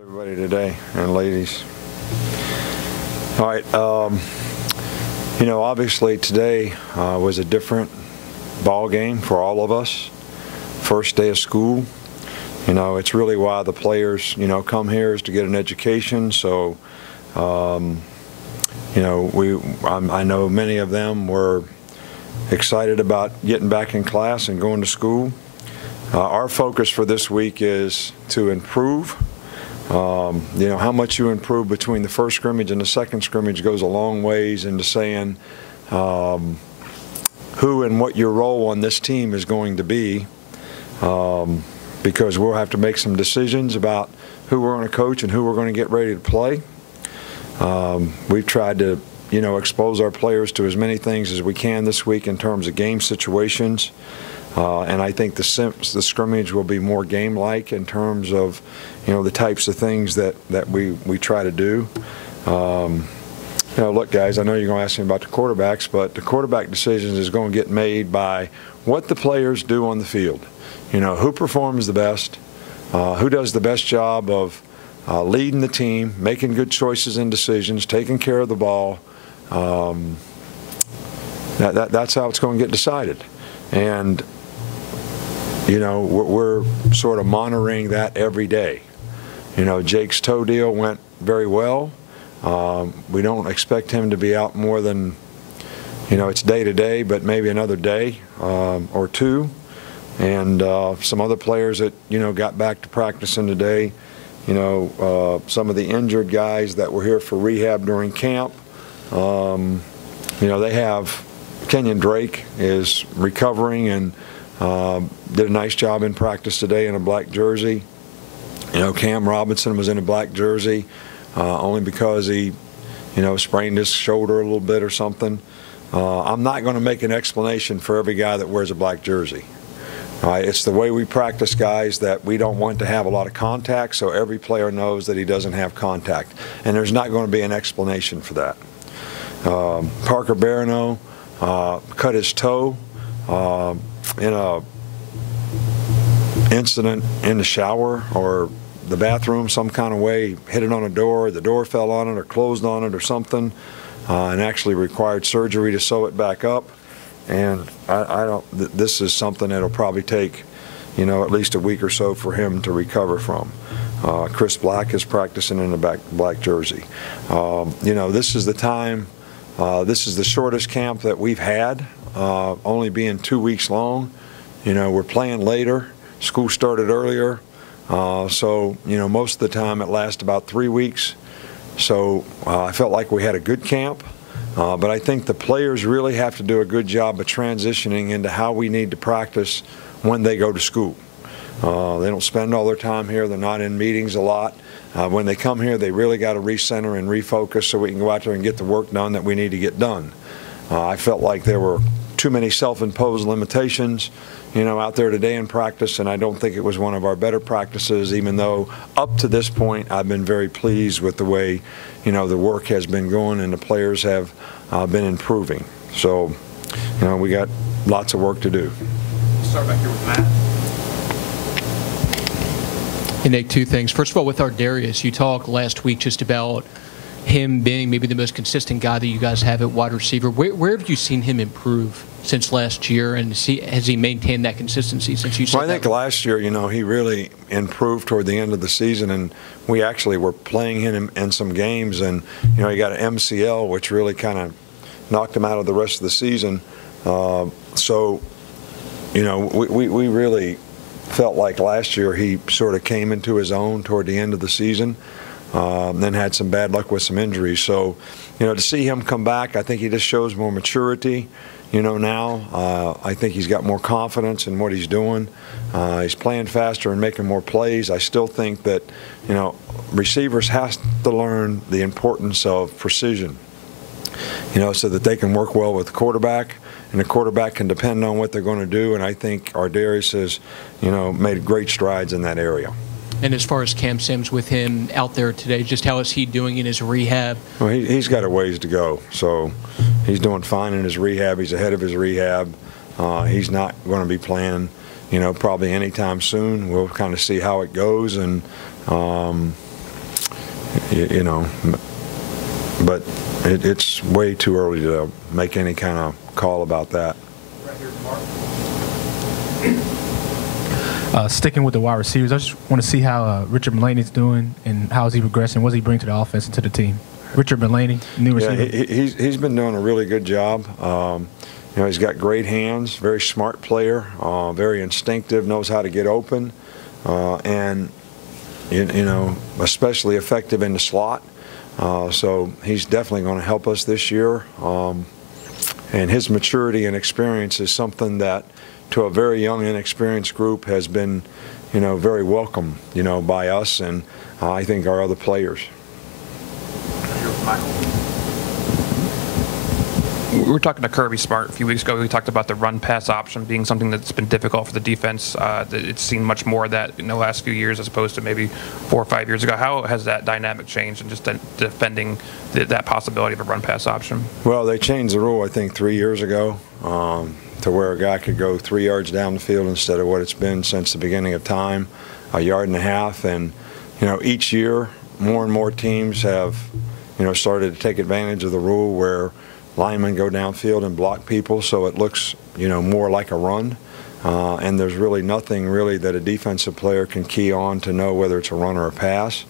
Everybody today and ladies. All right, obviously today was a different ball game for all of us. First day of school. It's really why the players, come here is to get an education. So, I know many of them were excited about getting back in class and going to school. Our focus for this week is to improve. How much you improve between the first scrimmage and the second scrimmage goes a long ways into saying who and what your role on this team is going to be, because we'll have to make some decisions about who we're going to coach and who we're going to get ready to play. We've tried to, expose our players to as many things as we can this week in terms of game situations. And I think the scrimmage will be more game-like in terms of, the types of things that we try to do. Look, guys, I know you're going to ask me about the quarterbacks, but the quarterback decisions is going to get made by what the players do on the field. Who performs the best, who does the best job of leading the team, making good choices and decisions, taking care of the ball. That's how it's going to get decided. And we're sort of monitoring that every day. Jake's toe deal went very well. We don't expect him to be out more than, it's day to day, but maybe another day or two. And some other players that, got back to practicing today, some of the injured guys that were here for rehab during camp, they have Kenyon Drake is recovering and did a nice job in practice today in a black jersey. Cam Robinson was in a black jersey only because he, sprained his shoulder a little bit or something. I'm not going to make an explanation for every guy that wears a black jersey. It's the way we practice guys that we don't want to have a lot of contact, so every player knows that he doesn't have contact. And there's not going to be an explanation for that. Parker Barano cut his toe in a incident in the shower or the bathroom some kind of way, hit it on a door, the door fell on it or closed on it or something, and actually required surgery to sew it back up. And this is something that'll probably take, at least a week or so for him to recover from. Chris Black is practicing in a black jersey. This is the time, this is the shortest camp that we've had, only being 2 weeks long. We're playing later. School started earlier. So, most of the time it lasts about 3 weeks. So I felt like we had a good camp. But I think the players really have to do a good job of transitioning into how we need to practice when they go to school. They don't spend all their time here. They're not in meetings a lot. When they come here, they really got to recenter and refocus so we can go out there and get the work done that we need to get done. I felt like there were too many self-imposed limitations, out there today in practice, and I don't think it was one of our better practices, even though up to this point I've been very pleased with the way, the work has been going and the players have been improving. So, we got lots of work to do. Start back here with Matt. Hey, Nick, two things. First of all, with our Darius, you talked last week just about him being maybe the most consistent guy that you guys have at wide receiver. Where have you seen him improve since last year, and has he maintained that consistency since you said that? Well, I think last year, he really improved toward the end of the season, and we actually were playing him in some games, and, he got an MCL, which really kind of knocked him out of the rest of the season. So, we really felt like last year he sort of came into his own toward the end of the season. Then had some bad luck with some injuries. So, to see him come back, I think he just shows more maturity, now. I think he's got more confidence in what he's doing. He's playing faster and making more plays. I still think that, receivers have to learn the importance of precision, so that they can work well with the quarterback, and the quarterback can depend on what they're going to do. And I think our Darius has, made great strides in that area. And as far as Cam Sims with him out there today, just how is he doing in his rehab? Well, he's got a ways to go. So he's doing fine in his rehab. He's ahead of his rehab. He's not going to be playing, probably anytime soon. We'll kind of see how it goes. And, you know, but it's way too early to make any kind of call about that. Sticking with the wide receivers, I just want to see how Richard Mullaney's doing and how is he progressing. What does he bring to the offense and to the team? Richard Mullaney, new receiver. Yeah, he's been doing a really good job. You know, he's got great hands, very smart player, very instinctive, knows how to get open, and you know, especially effective in the slot. So he's definitely going to help us this year. And his maturity and experience is something that, to a very young, inexperienced group, has been, you know, very welcome, you know, by us and I think our other players. We were talking to Kirby Smart a few weeks ago. We talked about the run-pass option being something that's been difficult for the defense. It's seen much more of that in the last few years as opposed to maybe 4 or 5 years ago. How has that dynamic changed in just defending that possibility of a run-pass option? Well, they changed the rule, I think, 3 years ago to where a guy could go 3 yards down the field instead of what it's been since the beginning of time, 1.5 yards. And, you know, each year more and more teams have, you know, started to take advantage of the rule where linemen go downfield and block people, so it looks, you know, more like a run. And there's really nothing that a defensive player can key on to know whether it's a run or a pass.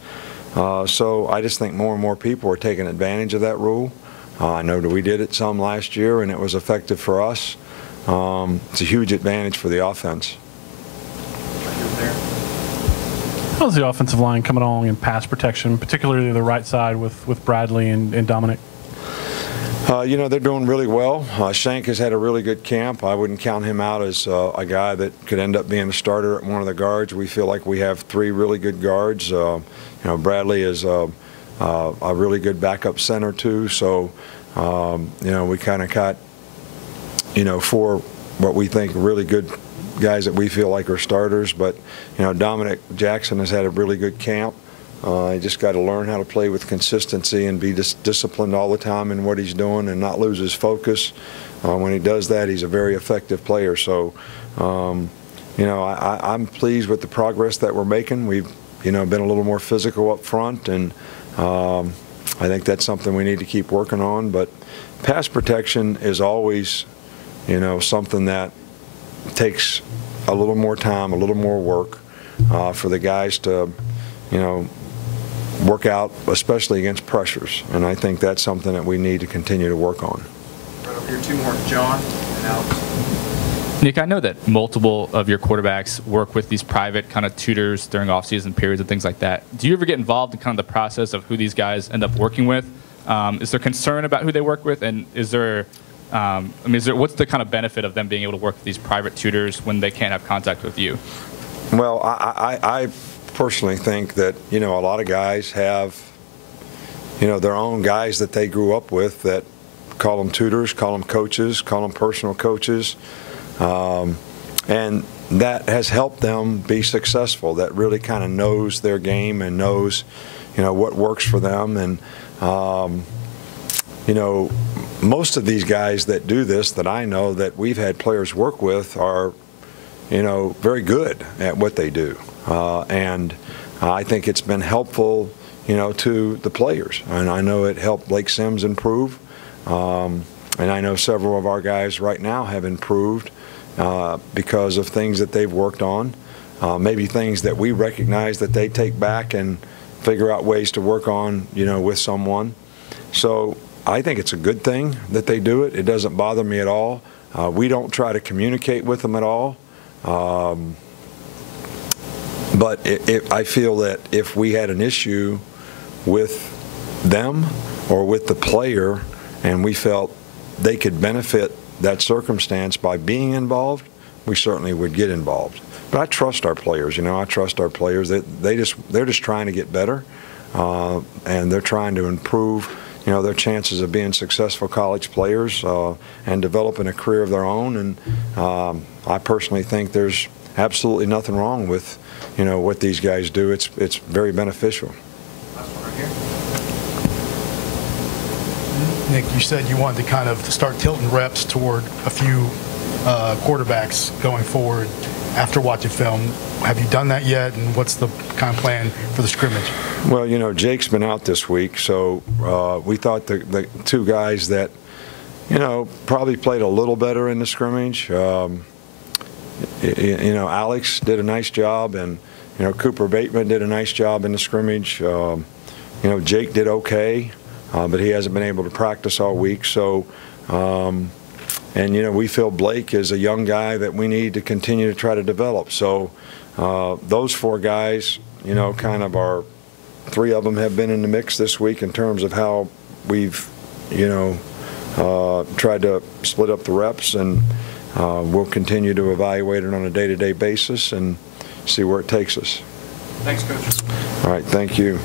So I just think more and more people are taking advantage of that rule. I know that we did it some last year, and it was effective for us. It's a huge advantage for the offense. How's the offensive line coming along in pass protection, particularly the right side with Bradley and Dominic? You know, they're doing really well. Shank has had a really good camp. I wouldn't count him out as a guy that could end up being a starter at one of the guards. We feel like we have 3 really good guards. You know, Bradley is a really good backup center too. So, you know, we kind of got, you know, 4 what we think really good guys that we feel like are starters. But, you know, Dominic Jackson has had a really good camp. He just got to learn how to play with consistency and be disciplined all the time in what he's doing and not lose his focus. When he does that, he's a very effective player. So, you know, I'm pleased with the progress that we're making. We've, you know, been a little more physical up front, and I think that's something we need to keep working on. But pass protection is always, you know, something that takes a little more time, a little more work for the guys to, you know, work out, especially against pressures. And I think that's something that we need to continue to work on. Right over here, 2 more, John and Alex. Nick, I know that multiple of your quarterbacks work with these private kind of tutors during off-season periods and things like that. Do you ever get involved in kind of the process of who these guys end up working with? Is there concern about who they work with? And is there, I mean, what's the kind of benefit of them being able to work with these private tutors when they can't have contact with you? Well, I personally think that, you know, a lot of guys have, you know, their own guys that they grew up with that call them tutors, call them coaches, call them personal coaches, and that has helped them be successful. That really kind of knows their game and knows, you know, what works for them. And you know, most of these guys that do this that I know that we've had players work with are, you know, very good at what they do. And I think it's been helpful, you know, to the players. And I know it helped Blake Sims improve. And I know several of our guys right now have improved because of things that they've worked on, maybe things that we recognize that they take back and figure out ways to work on, you know, with someone. So I think it's a good thing that they do it. It doesn't bother me at all. We don't try to communicate with them at all. But I feel that if we had an issue with them or with the player and we felt they could benefit that circumstance by being involved, we certainly would get involved. But I trust our players. You know, I trust our players. They're just trying to get better, and they're trying to improve, you know, their chances of being successful college players and developing a career of their own. And I personally think there's absolutely nothing wrong with, you know, what these guys do. It's very beneficial. Last one right here. Nick, you said you wanted to kind of start tilting reps toward a few quarterbacks going forward. after watching film, have you done that yet, and what's the kind of plan for the scrimmage? Well, you know, Jake's been out this week, so we thought the two guys that, you know, probably played a little better in the scrimmage. You know, Alex did a nice job, and, you know, Cooper Bateman did a nice job in the scrimmage. You know, Jake did okay, but he hasn't been able to practice all week. So, and, you know, we feel Blake is a young guy that we need to continue to try to develop. So those four guys, you know, kind of three of them have been in the mix this week in terms of how we've, you know, tried to split up the reps, and we'll continue to evaluate it on a day-to-day basis and see where it takes us. Thanks, Coach. All right, thank you.